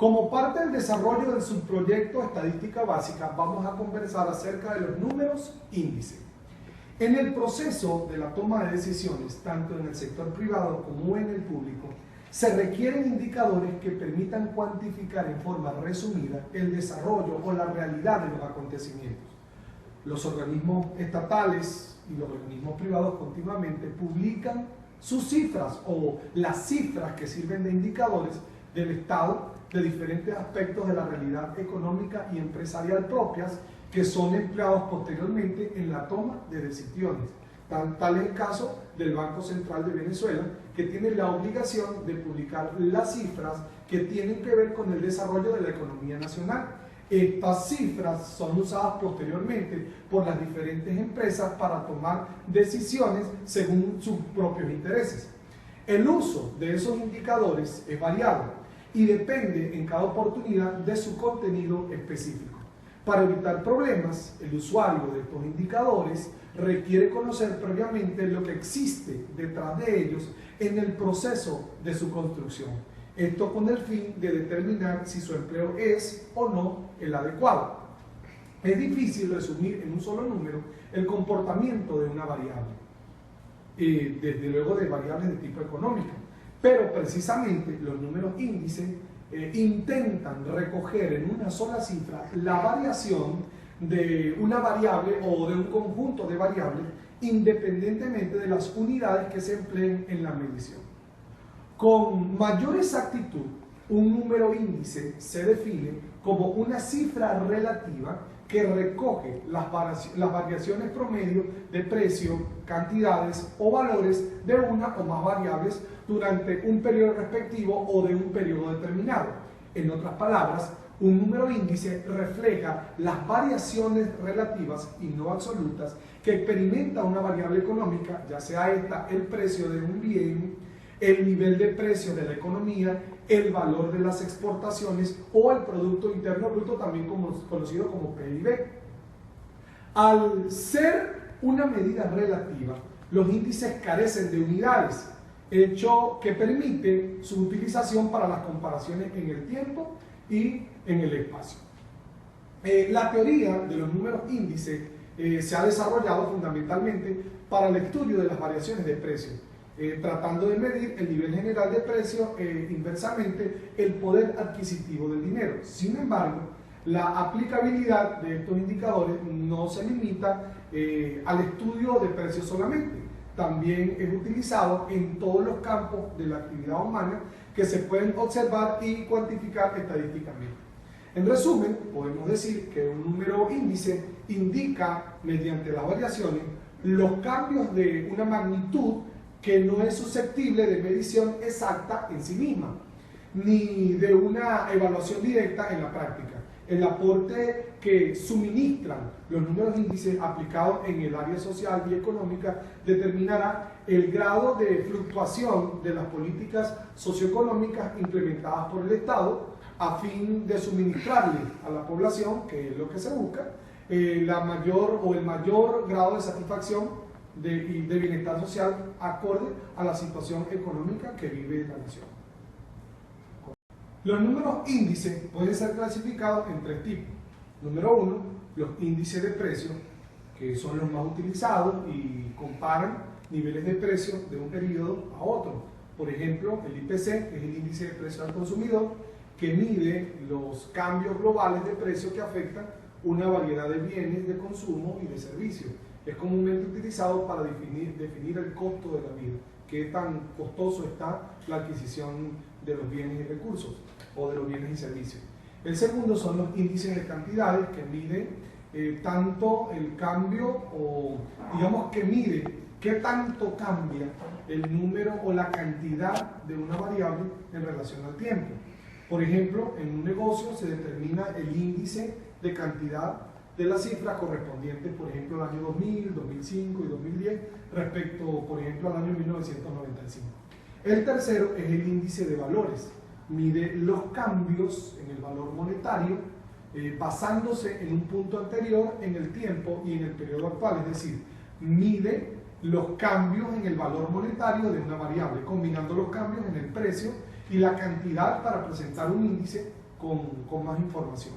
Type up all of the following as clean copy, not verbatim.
Como parte del desarrollo del subproyecto Estadística Básica, vamos a conversar acerca de los números índice. En el proceso de la toma de decisiones, tanto en el sector privado como en el público, se requieren indicadores que permitan cuantificar en forma resumida el desarrollo o la realidad de los acontecimientos. Los organismos estatales y los organismos privados continuamente publican sus cifras o las cifras que sirven de indicadores del estado de diferentes aspectos de la realidad económica y empresarial propias que son empleados posteriormente en la toma de decisiones. Tal es el caso del Banco Central de Venezuela, que tiene la obligación de publicar las cifras que tienen que ver con el desarrollo de la economía nacional. Estas cifras son usadas posteriormente por las diferentes empresas para tomar decisiones según sus propios intereses. El uso de esos indicadores es variado y depende en cada oportunidad de su contenido específico. Para evitar problemas, el usuario de estos indicadores requiere conocer previamente lo que existe detrás de ellos en el proceso de su construcción. Esto con el fin de determinar si su empleo es o no el adecuado. Es difícil resumir en un solo número el comportamiento de una variable, desde luego de variables de tipo económico, pero precisamente los números índice intentan recoger en una sola cifra la variación de una variable o de un conjunto de variables independientemente de las unidades que se empleen en la medición. Con mayor exactitud, un número índice se define como una cifra relativa que recoge las variaciones promedio de precio, cantidades o valores de una o más variables durante un periodo respectivo o de un periodo determinado. En otras palabras, un número índice refleja las variaciones relativas y no absolutas que experimenta una variable económica, ya sea esta el precio de un bien, el nivel de precio de la economía, el valor de las exportaciones o el Producto Interno Bruto, también conocido como PIB. Al ser una medida relativa, los índices carecen de unidades, hecho que permite su utilización para las comparaciones en el tiempo y en el espacio. La teoría de los números índice se ha desarrollado fundamentalmente para el estudio de las variaciones de precio, tratando de medir el nivel general de precio e inversamente el poder adquisitivo del dinero. Sin embargo, la aplicabilidad de estos indicadores no se limita al estudio de precios solamente. También es utilizado en todos los campos de la actividad humana que se pueden observar y cuantificar estadísticamente. En resumen, podemos decir que un número índice indica, mediante las variaciones, los cambios de una magnitud que no es susceptible de medición exacta en sí misma, ni de una evaluación directa en la práctica. El aporte que suministran los números índices aplicados en el área social y económica determinará el grado de fluctuación de las políticas socioeconómicas implementadas por el Estado a fin de suministrarle a la población, que es lo que se busca, el mayor grado de satisfacción y de bienestar social acorde a la situación económica que vive la nación. Los números índices pueden ser clasificados en tres tipos. Número uno, los índices de precio, que son los más utilizados y comparan niveles de precio de un periodo a otro. Por ejemplo, el IPC, que es el índice de precio al consumidor, que mide los cambios globales de precio que afectan una variedad de bienes de consumo y de servicios. Es comúnmente utilizado para definir el costo de la vida, qué tan costoso está la adquisición de los bienes y recursos o de los bienes y servicios. El segundo son los índices de cantidades, que miden tanto el cambio o digamos que mide qué tanto cambia el número o la cantidad de una variable en relación al tiempo. Por ejemplo, en un negocio se determina el índice de cantidad de las cifras correspondientes, por ejemplo, al año 2000, 2005 y 2010, respecto, por ejemplo, al año 1995. El tercero es el índice de valores. Mide los cambios en el valor monetario basándose en un punto anterior en el tiempo y en el periodo actual, es decir, mide los cambios en el valor monetario de una variable, combinando los cambios en el precio y la cantidad para presentar un índice con más información.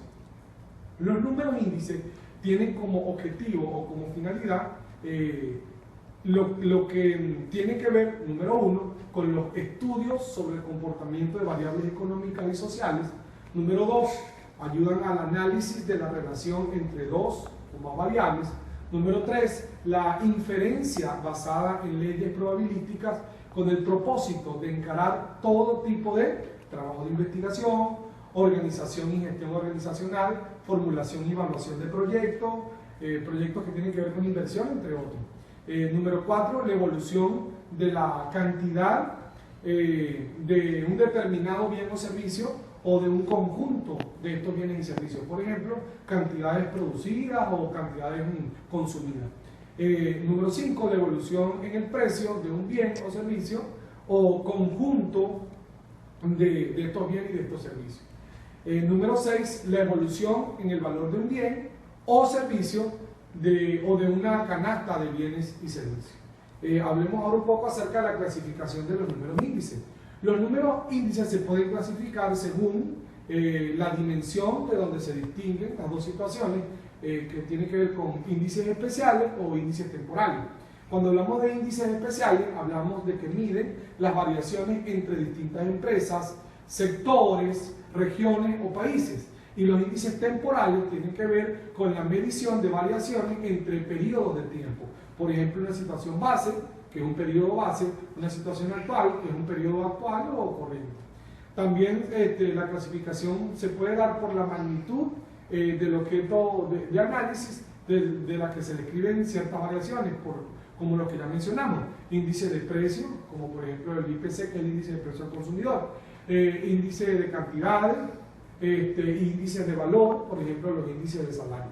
Los números índices tienen como objetivo o como finalidad lo que tiene que ver, número uno, con los estudios sobre el comportamiento de variables económicas y sociales. Número dos, ayudan al análisis de la relación entre dos o más variables. Número tres, la inferencia basada en leyes probabilísticas con el propósito de encarar todo tipo de trabajo de investigación, organización y gestión organizacional, formulación y evaluación de proyectos, proyectos que tienen que ver con inversión, entre otros. Número 4, la evolución de la cantidad de un determinado bien o servicio o de un conjunto de estos bienes y servicios. Por ejemplo, cantidades producidas o cantidades consumidas. Número 5, la evolución en el precio de un bien o servicio o conjunto de estos bienes y de estos servicios. Número 6, la evolución en el valor de un bien o servicio o de una canasta de bienes y servicios. Hablemos ahora un poco acerca de la clasificación de los números índices. Los números índices se pueden clasificar según la dimensión de donde se distinguen las dos situaciones, que tiene que ver con índices especiales o índices temporales. Cuando hablamos de índices especiales, hablamos de que miden las variaciones entre distintas empresas, sectores, regiones o países. Y los índices temporales tienen que ver con la medición de variaciones entre periodos de tiempo. Por ejemplo, una situación base, que es un periodo base, una situación actual, que es un periodo actual o corriente. También la clasificación se puede dar por la magnitud del objeto de análisis de la que se describen ciertas variaciones, como lo que ya mencionamos, índice de precio, como por ejemplo el IPC, que es el índice de precio al consumidor, índice de cantidades, índices de valor, por ejemplo los índices de salario.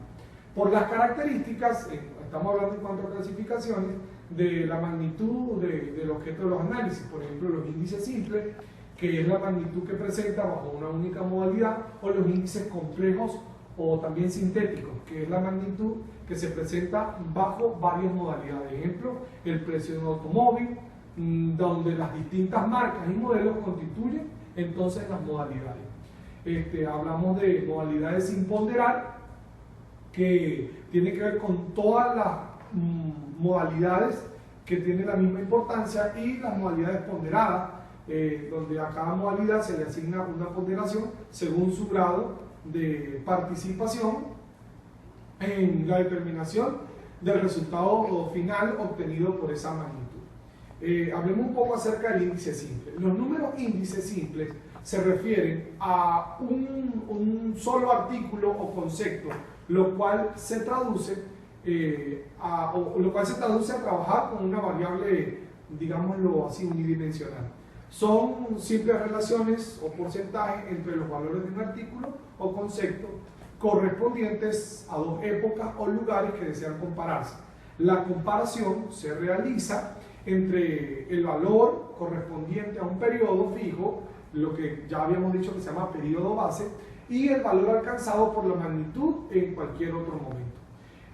Por las características, estamos hablando en cuanto a clasificaciones, de la magnitud del objeto de los análisis, por ejemplo los índices simples, que es la magnitud que presenta bajo una única modalidad, o los índices complejos o también sintéticos, que es la magnitud que se presenta bajo varias modalidades. Ejemplo, el precio de un automóvil, donde las distintas marcas y modelos constituyen entonces las modalidades. Hablamos de modalidades sin ponderar, que tiene que ver con todas las modalidades que tienen la misma importancia, y las modalidades ponderadas, donde a cada modalidad se le asigna una ponderación según su grado de participación en la determinación del resultado final obtenido por esa magnitud. Hablemos un poco acerca del índice simple. Los números índices simples se refieren a un solo artículo o concepto, lo cual se traduce a trabajar con una variable, digámoslo así, unidimensional. Son simples relaciones o porcentajes entre los valores de un artículo o concepto correspondientes a dos épocas o lugares que desean compararse. La comparación se realiza entre el valor correspondiente a un periodo fijo, lo que ya habíamos dicho que se llama periodo base, y el valor alcanzado por la magnitud en cualquier otro momento.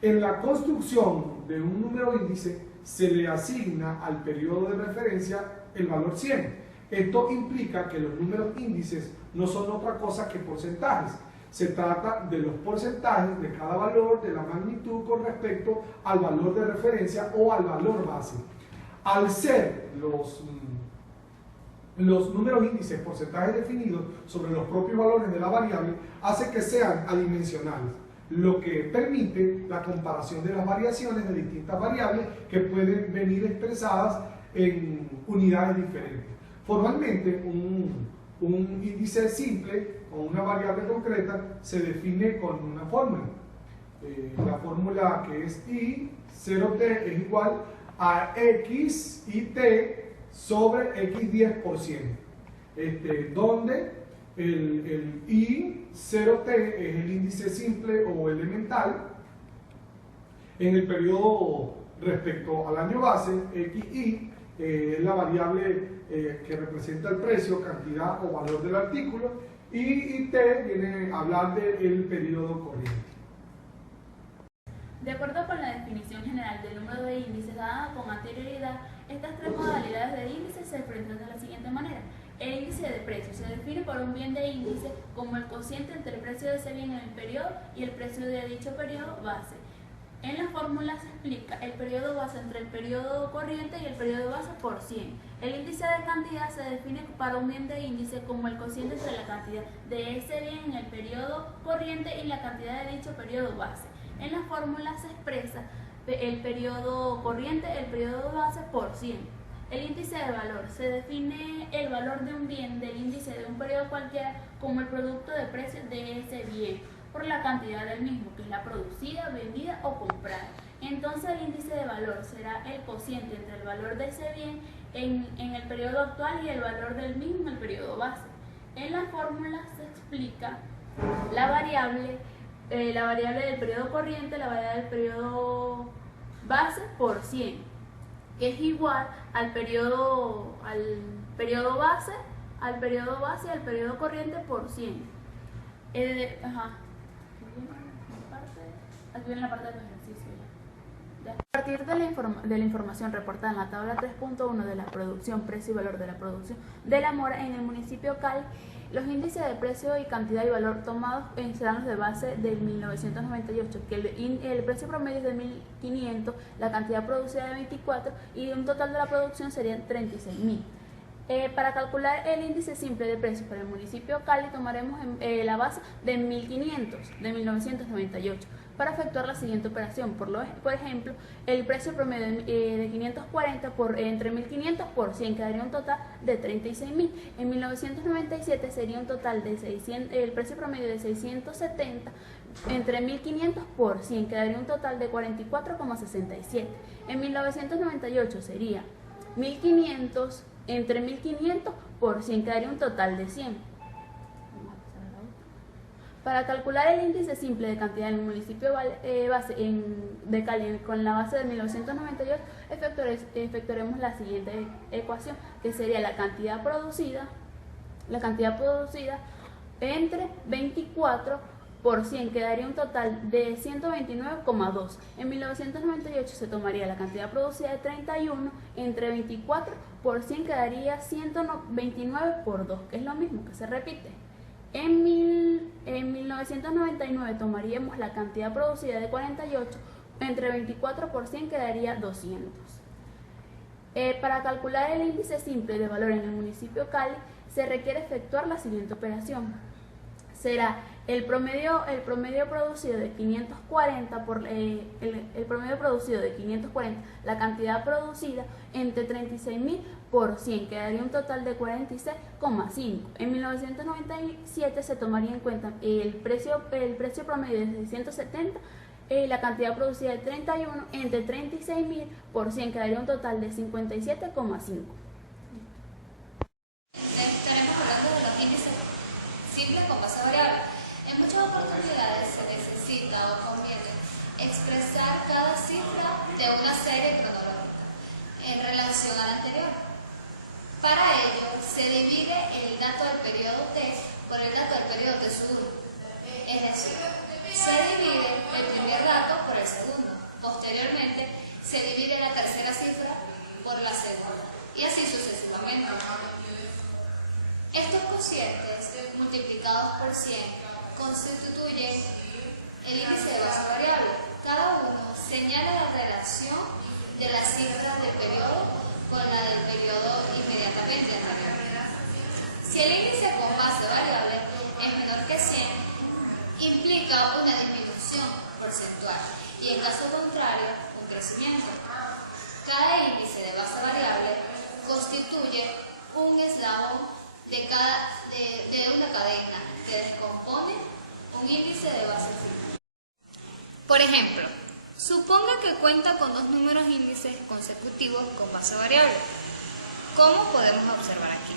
En la construcción de un número índice se le asigna al periodo de referencia el valor 100. Esto implica que los números índices no son otra cosa que porcentajes. Se trata de los porcentajes de cada valor de la magnitud con respecto al valor de referencia o al valor base. Al ser los números índices porcentajes definidos sobre los propios valores de la variable, hace que sean adimensionales, lo que permite la comparación de las variaciones de distintas variables que pueden venir expresadas en unidades diferentes. Formalmente, un índice simple o una variable concreta se define con una fórmula. La fórmula, que es I, 0t es igual a x y t sobre x 10%, donde el I, 0t es el índice simple o elemental en el periodo respecto al año base. XI es la variable que representa el precio, cantidad o valor del artículo, y t viene a hablar del periodo corriente. De acuerdo con la definición general del número de índices dada con anterioridad, estas tres modalidades de índices se presentan de la siguiente manera. El índice de precio se define por un bien de índice como el cociente entre el precio de ese bien en el periodo y el precio de dicho periodo base. En la fórmula se explica el periodo base entre el periodo corriente y el periodo base por 100. El índice de cantidad se define para un bien de índice como el cociente entre la cantidad de ese bien en el periodo corriente y la cantidad de dicho periodo base. En la fórmula se expresa el periodo corriente, el periodo base por 100. El índice de valor se define el valor de un bien del índice de un periodo cualquiera como el producto de precios de ese bien por la cantidad del mismo, que es la producida, vendida o comprada. Entonces el índice de valor será el cociente entre el valor de ese bien en el periodo actual y el valor del mismo en el periodo base. En la fórmula se explica la variable del periodo corriente, la variable del periodo base por 100, que es igual al periodo base y al periodo corriente por 100. Aquí viene la parte de los ejercicios. A partir de la información reportada en la tabla 3.1 de la producción, precio y valor de la producción de la mora en el municipio Cali, los índices de precio y cantidad y valor tomados serán los de base del 1998, que el precio promedio es de 1.500, la cantidad producida de 24 y un total de la producción serían 36.000. Para calcular el índice simple de precios para el municipio Cali tomaremos la base de 1.500 de 1998 para efectuar la siguiente operación. Por ejemplo, el precio promedio de 540 entre 1.500 por 100 quedaría un total de 36.000. En 1997 sería un total de 600, el precio promedio de 670 entre 1.500 por 100 quedaría un total de 44,67. En 1998 sería 1.500 entre 1.500 por 100 quedaría un total de 100. Para calcular el índice simple de cantidad del municipio base de Cali con la base de 1998, efectuaremos la siguiente ecuación, que sería la cantidad producida entre 24 por 100 quedaría un total de 129,2. En 1998 se tomaría la cantidad producida de 31 entre 24 por 100 quedaría 129 por 2, que es lo mismo, que se repite. En 1999 tomaríamos la cantidad producida de 48 entre 24 por 100 quedaría 200. Para calcular el índice simple de valor en el municipio Cali se requiere efectuar la siguiente operación. Será el promedio producido de 540 la cantidad producida entre 36.000 por 100 quedaría un total de 46,5. En 1997 se tomaría en cuenta el precio promedio de 670, la cantidad producida de 31 entre 36.000 por 100 quedaría un total de 57,5. Estaremos hablando de los índices simples con base variable. En muchas oportunidades se necesita o conviene expresar cada cifra de una serie cronológica en relación a la anterior. Para ello, se divide el dato del periodo T por el dato del periodo T sub 1. Es decir, se divide el primer dato por el segundo. Posteriormente, se divide la tercera cifra por la segunda. Y así sucesivamente. Estos cocientes multiplicados por 100 constituyen el índice de base variable. Cada uno señala la relación de las cifras del periodo con la del periodo inmediatamente anterior. Si el índice con base variable es menor que 100, implica una disminución porcentual y en caso contrario, un crecimiento. Cada índice de base variable constituye un eslabón de una cadena que descompone un índice de base fija. Por ejemplo, suponga que cuenta con dos números índices consecutivos con base variable. ¿Cómo podemos observar aquí?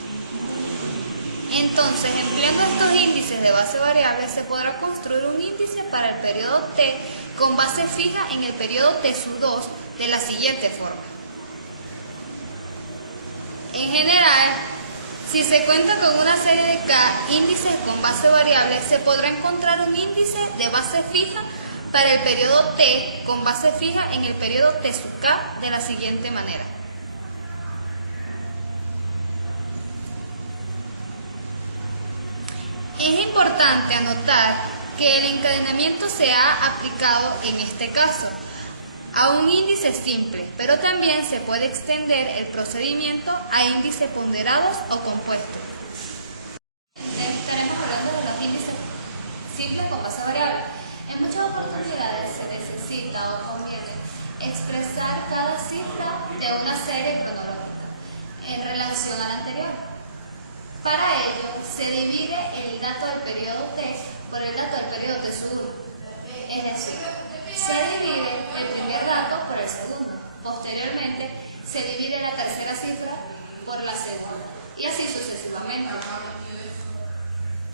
Entonces, empleando estos índices de base variable, se podrá construir un índice para el periodo T con base fija en el periodo T sub 2 de la siguiente forma. En general, si se cuenta con una serie de K índices con base variable, se podrá encontrar un índice de base fija para el periodo T con base fija en el periodo T sub K de la siguiente manera. Es importante importante anotar que el encadenamiento se ha aplicado en este caso a un índice simple, pero también se puede extender el procedimiento a índices ponderados o compuestos. Estaremos hablando de los índices simples con base variable. En muchas oportunidades se necesita o conviene expresar cada cifra de una serie cronológica en relación a la anterior. Para ello, se divide el dato del periodo T por el dato del periodo T1. Es decir, se divide el primer dato por el segundo. Posteriormente, se divide la tercera cifra por la segunda. Y así sucesivamente.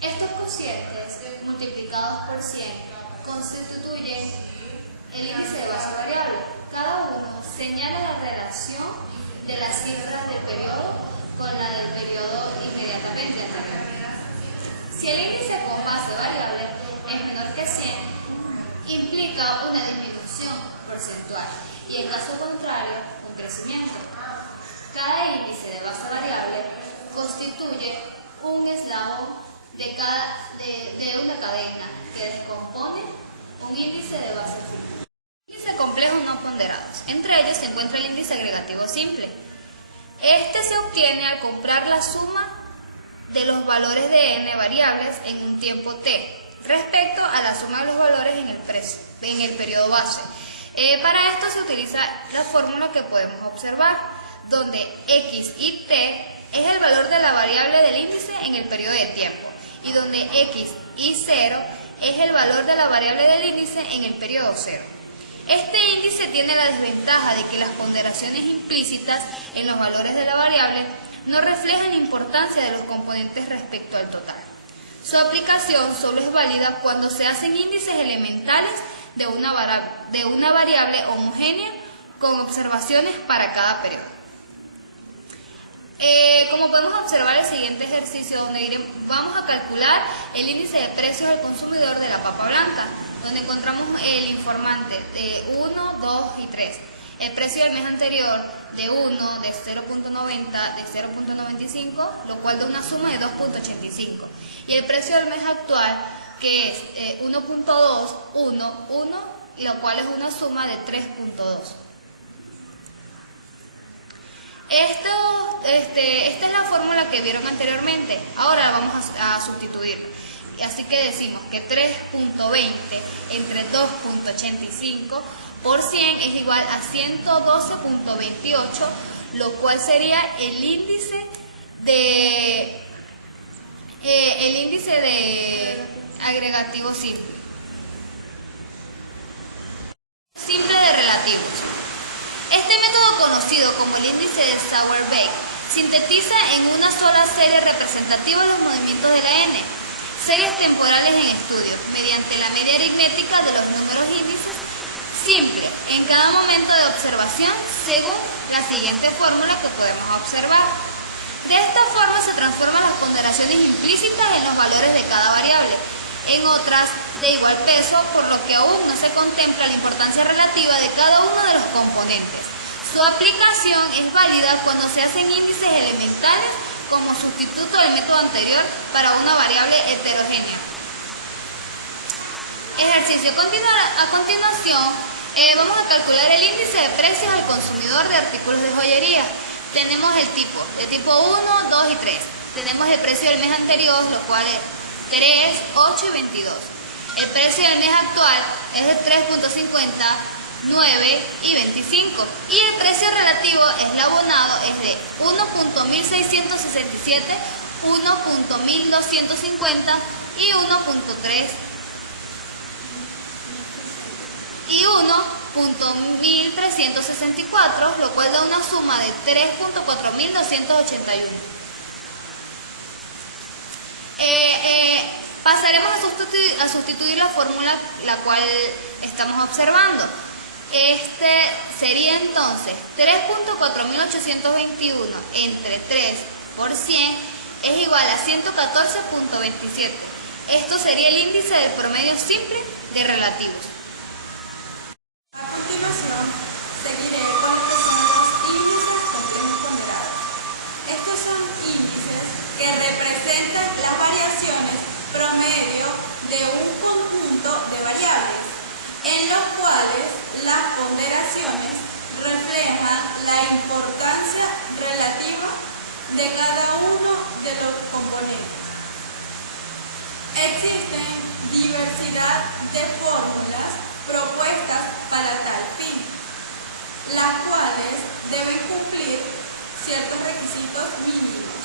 Estos cocientes multiplicados por 100 constituyen el índice de base variable. Cada uno señala la relación de las cifras del periodo con la del periodo inmediatamente anterior. Si el índice con base variable es menor que 100, implica una disminución porcentual y en caso contrario, un crecimiento. Cada índice de base variable constituye un eslabón de una cadena que descompone un índice de base simple. Índices complejos no ponderados. Entre ellos se encuentra el índice agregativo simple. Este se obtiene al comprar la suma de los valores de n variables en un tiempo t respecto a la suma de los valores en el periodo base. Para esto se utiliza la fórmula que podemos observar, donde x y t es el valor de la variable del índice en el periodo de tiempo, y donde x y 0 es el valor de la variable del índice en el periodo 0. Este índice tiene la desventaja de que las ponderaciones implícitas en los valores de la variable no reflejan la importancia de los componentes respecto al total. Su aplicación solo es válida cuando se hacen índices elementales de una variable homogénea con observaciones para cada periodo. Como podemos observar el siguiente ejercicio, donde vamos a calcular el índice de precios al consumidor de la papa blanca, donde encontramos el informante de 1, 2 y 3. El precio del mes anterior de 1, de 0.90, de 0.95, lo cual da una suma de 2.85. Y el precio del mes actual, que es 1.2, 1, 1, y lo cual es una suma de 3.2. Esta es la fórmula que vieron anteriormente. Ahora vamos a sustituir. Así que decimos que 3.20 entre 2.85 por 100 es igual a 112.28, lo cual sería el índice de agregativo simple. Simple de relativos. Este método, conocido como el índice de Sauer-Weyl, sintetiza en una sola serie representativa los movimientos de la n, series temporales en estudio, mediante la media aritmética de los números índices simples en cada momento de observación, según la siguiente fórmula que podemos observar. De esta forma se transforman las ponderaciones implícitas en los valores de cada variable en otras de igual peso, por lo que aún no se contempla la importancia relativa de cada uno de los componentes. Su aplicación es válida cuando se hacen índices elementales como sustituto del método anterior para una variable heterogénea. Ejercicio. A continuación, vamos a calcular el índice de precios al consumidor de artículos de joyería. Tenemos el tipo, de tipo 1, 2 y 3. Tenemos el precio del mes anterior, lo cual es 3, 8 y 22. El precio del mes actual es de 3.50, 9 y 25. Y el precio relativo es el abonado, es de 1.1667, 1.1250 y 1.3 y 1.1364, lo cual da una suma de 3.4281. Pasaremos a sustituir la fórmula la cual estamos observando. Este sería entonces 3.4821 entre 3 por 100 es igual a 114.27. Esto sería el índice del promedio simple de relativos. A continuación, seguiré con lo que son los índices complejos ponderados. Estos son índices que representan las variaciones promedio en los cuales las ponderaciones reflejan la importancia relativa de cada uno de los componentes. Existen diversidad de fórmulas propuestas para tal fin, las cuales deben cumplir ciertos requisitos mínimos.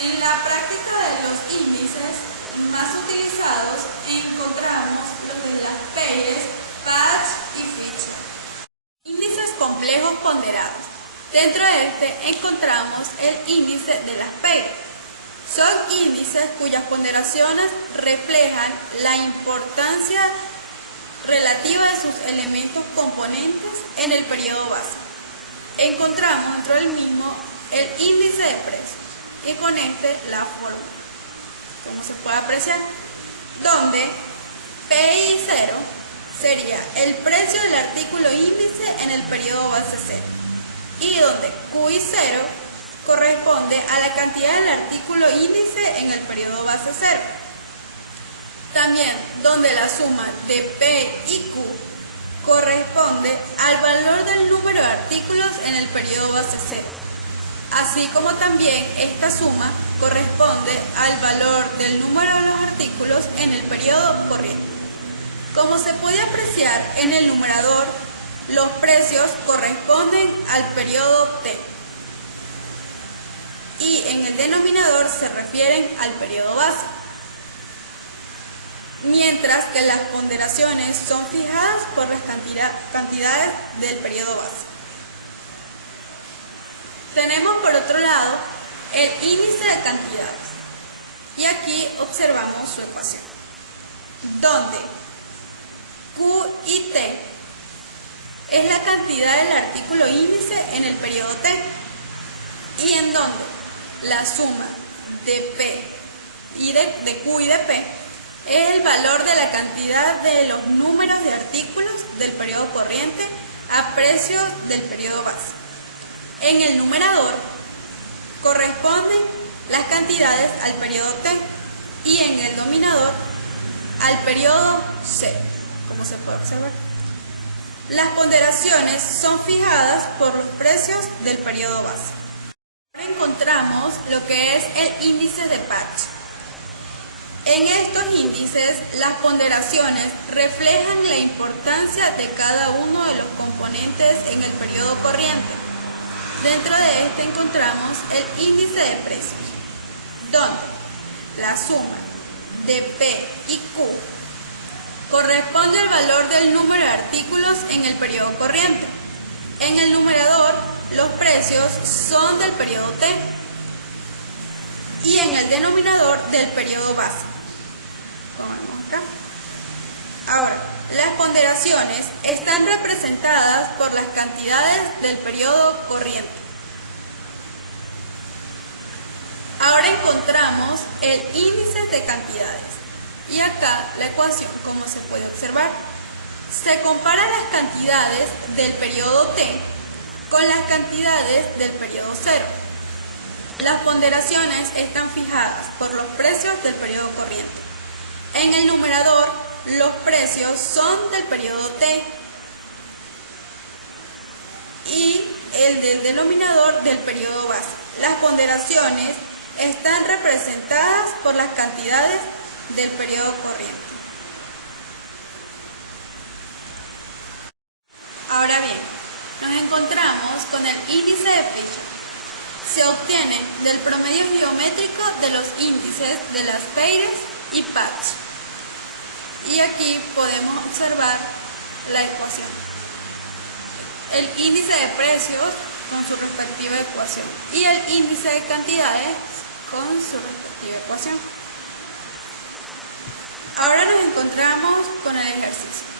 En la práctica de los índices más utilizados encontramos los de las Peirez, Patch y Fitch. Índices complejos ponderados. Dentro de este encontramos el índice de las Peirez. Son índices cuyas ponderaciones reflejan la importancia relativa de sus elementos componentes en el periodo base. Encontramos dentro del mismo el índice de precios y con este la fórmula, como se puede apreciar, donde PI 0 sería el precio del artículo índice en el periodo base 0 y donde QI 0 corresponde a la cantidad del artículo índice en el periodo base 0. También donde la suma de P y Q corresponde al valor del número de artículos en el periodo base 0. Así como también esta suma corresponde al valor del número de los artículos en el periodo corriente. Como se puede apreciar en el numerador, los precios corresponden al periodo T y en el denominador se refieren al periodo base, mientras que las ponderaciones son fijadas por las cantidades del periodo base. Tenemos por otro lado el índice de cantidades y aquí observamos su ecuación, donde Q y T es la cantidad del artículo índice en el periodo T y en donde la suma de P y de Q y de P es el valor de la cantidad de los números de artículos del periodo corriente a precios del periodo base. En el numerador corresponden las cantidades al periodo T y en el denominador al periodo C, como se puede observar. Las ponderaciones son fijadas por los precios del periodo base. Ahora encontramos lo que es el índice de Patch. En estos índices, las ponderaciones reflejan la importancia de cada uno de los componentes en el periodo corriente. Dentro de este encontramos el índice de precios, donde la suma de P y Q corresponde al valor del número de artículos en el periodo corriente. En el numerador, los precios son del periodo T y en el denominador del periodo base. Ahora, las ponderaciones están representadas por las cantidades del periodo corriente. Ahora encontramos el índice de cantidades y acá la ecuación, como se puede observar, se compara las cantidades del periodo T con las cantidades del periodo 0. Las ponderaciones están fijadas por los precios del periodo corriente. En el numerador, los precios son del periodo T y el del denominador del periodo base. Las ponderaciones están representadas por las cantidades del periodo corriente. Ahora bien, nos encontramos con el índice de Fisher. Se obtiene del promedio geométrico de los índices de las Peirez y Patch. Y aquí podemos observar la ecuación. El índice de precios con su respectiva ecuación y el índice de cantidades con su respectiva ecuación. Ahora nos encontramos con el ejercicio.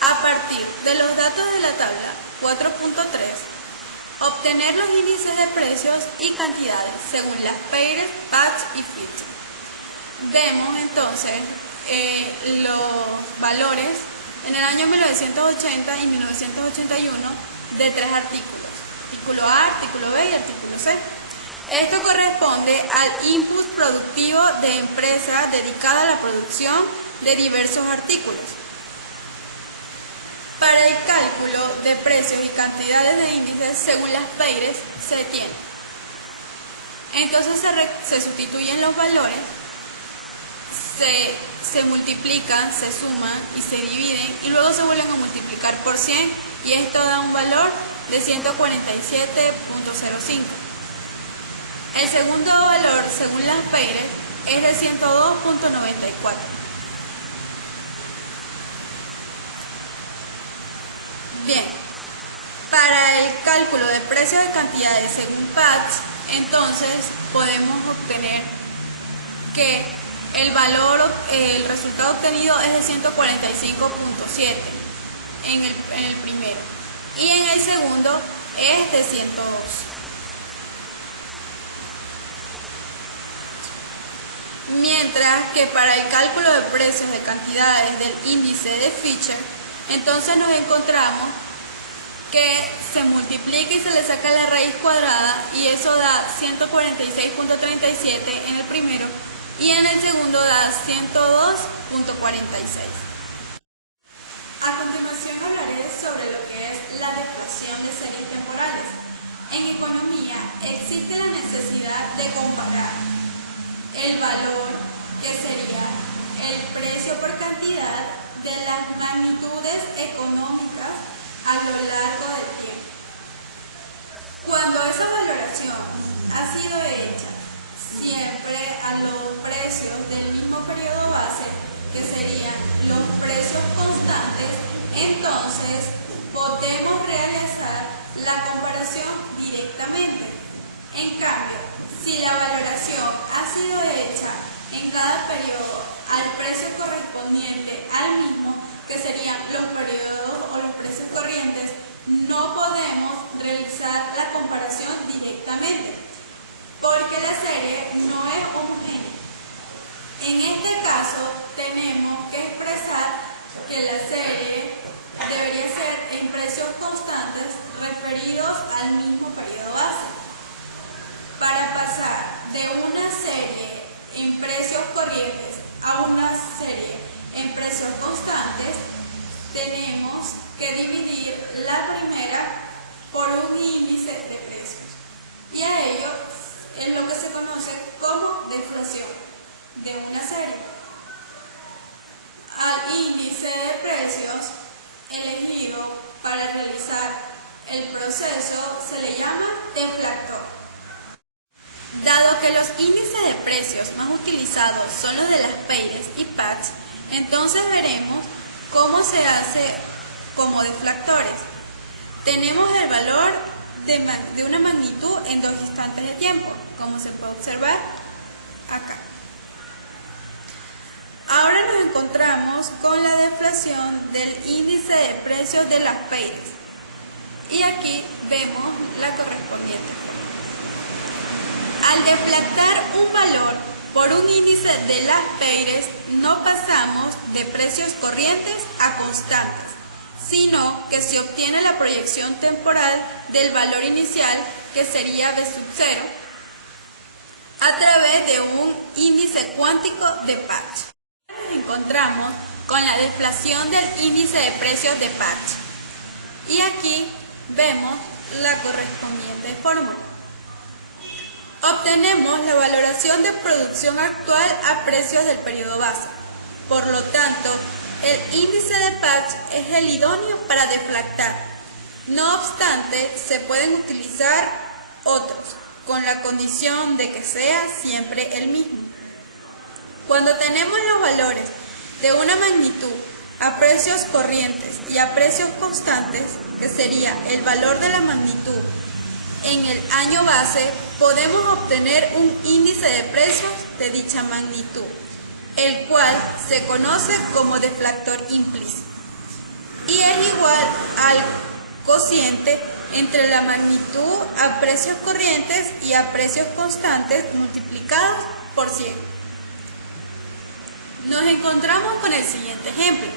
A partir de los datos de la tabla 4.3, obtener los índices de precios y cantidades según las Peirez, Patch y Fitch. Vemos entonces los valores en el año 1980 y 1981 de 3 artículos: artículo A, artículo B y artículo C. Esto corresponde al input productivo de empresa dedicada a la producción de diversos artículos. Para el cálculo de precios y cantidades de índices según las PEIRES se tiene. Entonces se sustituyen los valores, se multiplican, se suman y se dividen y luego se vuelven a multiplicar por 100 y esto da un valor de 147.05. El segundo valor según las PEIRES es de 102.94. Bien, para el cálculo de precios de cantidades según PATS, entonces podemos obtener que el resultado obtenido es de 145.7 en el primero y en el segundo es de 102. Mientras que para el cálculo de precios de cantidades del índice de Fisher, entonces nos encontramos que se multiplica y se le saca la raíz cuadrada y eso da 146.37 en el primero y en el segundo da 102.46. A continuación hablaré sobre lo que es la deflación de series temporales. En economía existe la necesidad de comparar el valor, que sería el precio por cantidad, de las magnitudes económicas a lo largo del tiempo. Cuando esa valoración ha sido hecha siempre a los precios del mismo periodo base, que serían los precios constantes, entonces podemos realizar la comparación directamente. En cambio, si la valoración ha sido hecha en cada periodo al precio correspondiente al mismo, que serían los periodos o los precios corrientes, no podemos realizar la comparación directamente, porque la serie no es homogénea. En este caso, tenemos que expresar que la serie debería ser en precios constantes referidos al mismo periodo base. Para pasar de una serie en precios corrientes a una serie en precios constantes, tenemos que dividir la primera por un índice de precios. Y a ello es lo que se conoce como deflación de una serie. Al índice de precios elegido para realizar el proceso se le llama deflactor. Dado que los índices de precios más utilizados son los de las PEIRES y PATS, entonces veremos cómo se hace como deflactores. Tenemos el valor de una magnitud en 2 instantes de tiempo, como se puede observar acá. Ahora nos encontramos con la deflación del índice de precios de las PEIRES y aquí vemos la correspondiente. Al deflactar un valor por un índice de las PEIRES, no pasamos de precios corrientes a constantes, sino que se obtiene la proyección temporal del valor inicial, que sería B sub 0, a través de un índice cuántico de Patch. Ahora nos encontramos con la deflación del índice de precios de Patch. Y aquí vemos la correspondiente fórmula. Obtenemos la valoración de producción actual a precios del periodo base. Por lo tanto, el índice de Patch es el idóneo para deflactar. No obstante, se pueden utilizar otros, con la condición de que sea siempre el mismo. Cuando tenemos los valores de una magnitud a precios corrientes y a precios constantes, que sería el valor de la magnitud en el año base, podemos obtener un índice de precios de dicha magnitud, el cual se conoce como deflactor implícito, y es igual al cociente entre la magnitud a precios corrientes y a precios constantes multiplicados por 100. Nos encontramos con el siguiente ejemplo.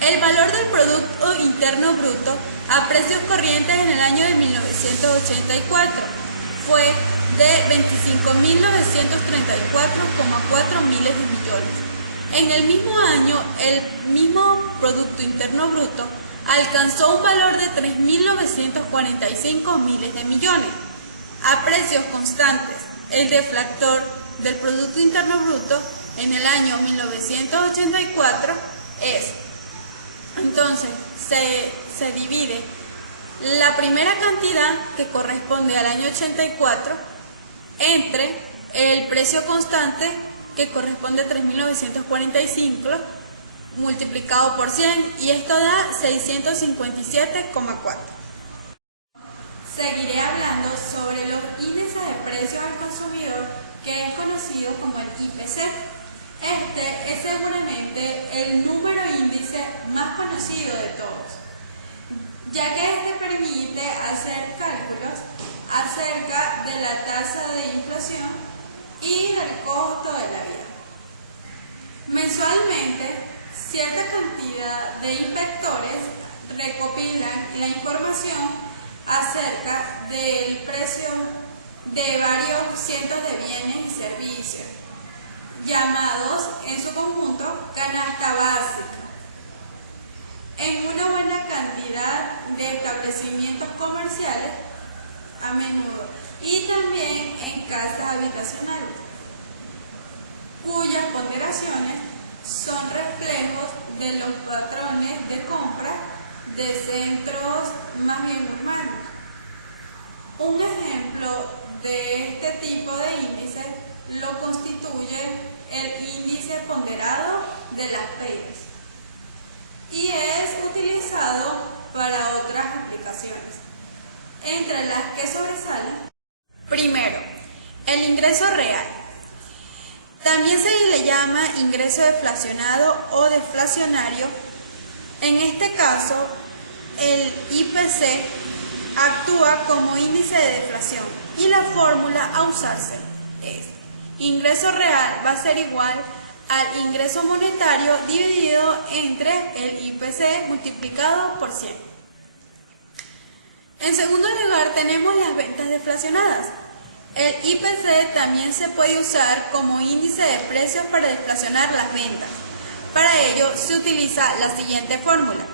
El valor del Producto Interno Bruto a precios corrientes en el año de 1984 fue de 25.934,4 miles de millones. En el mismo año, el mismo Producto Interno Bruto alcanzó un valor de 3.945 miles de millones. A precios constantes, el deflactor del Producto Interno Bruto en el año 1984 es, entonces, se divide la primera cantidad, que corresponde al año 84, entre el precio constante, que corresponde a 3.945, multiplicado por 100, y esto da 657,4. Seguiré hablando sobre los índices de precios al consumidor, que es conocido como el IPC. Este es seguramente el número índice más conocido de todos, ya que este permite hacer cálculos acerca de la tasa de inflación y del costo de la vida. Mensualmente, cierta cantidad de inspectores recopilan la información acerca del precio de varios cientos de bienes y servicios, llamados en su conjunto canasta básica, en una buena cantidad de establecimientos comerciales a menudo, y también en casas habitacionales, cuyas ponderaciones son reflejos de los patrones de compra de centros más bien urbanos. Un ejemplo de este tipo de índice lo constituye el índice ponderado de Las Vegas y es utilizado para otras aplicaciones, entre las que sobresalen: primero, el ingreso real. También se le llama ingreso deflacionado o deflacionario. En este caso, el IPC actúa como índice de deflación y la fórmula a usarse es: ingreso real va a ser igual al ingreso monetario dividido entre el IPC multiplicado por 100. En segundo lugar, tenemos las ventas deflacionadas. El IPC también se puede usar como índice de precios para deflacionar las ventas. Para ello se utiliza la siguiente fórmula: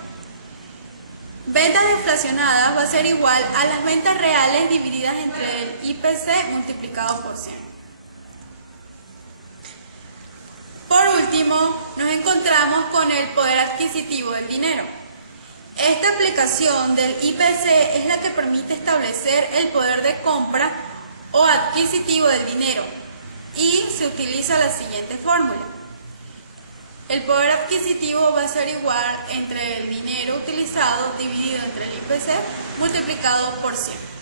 ventas deflacionadas va a ser igual a las ventas reales divididas entre el IPC multiplicado por 100. Por último, nos encontramos con el poder adquisitivo del dinero. Esta aplicación del IPC es la que permite establecer el poder de compra o adquisitivo del dinero, y se utiliza la siguiente fórmula: el poder adquisitivo va a ser igual entre el dinero utilizado dividido entre el IPC multiplicado por 100.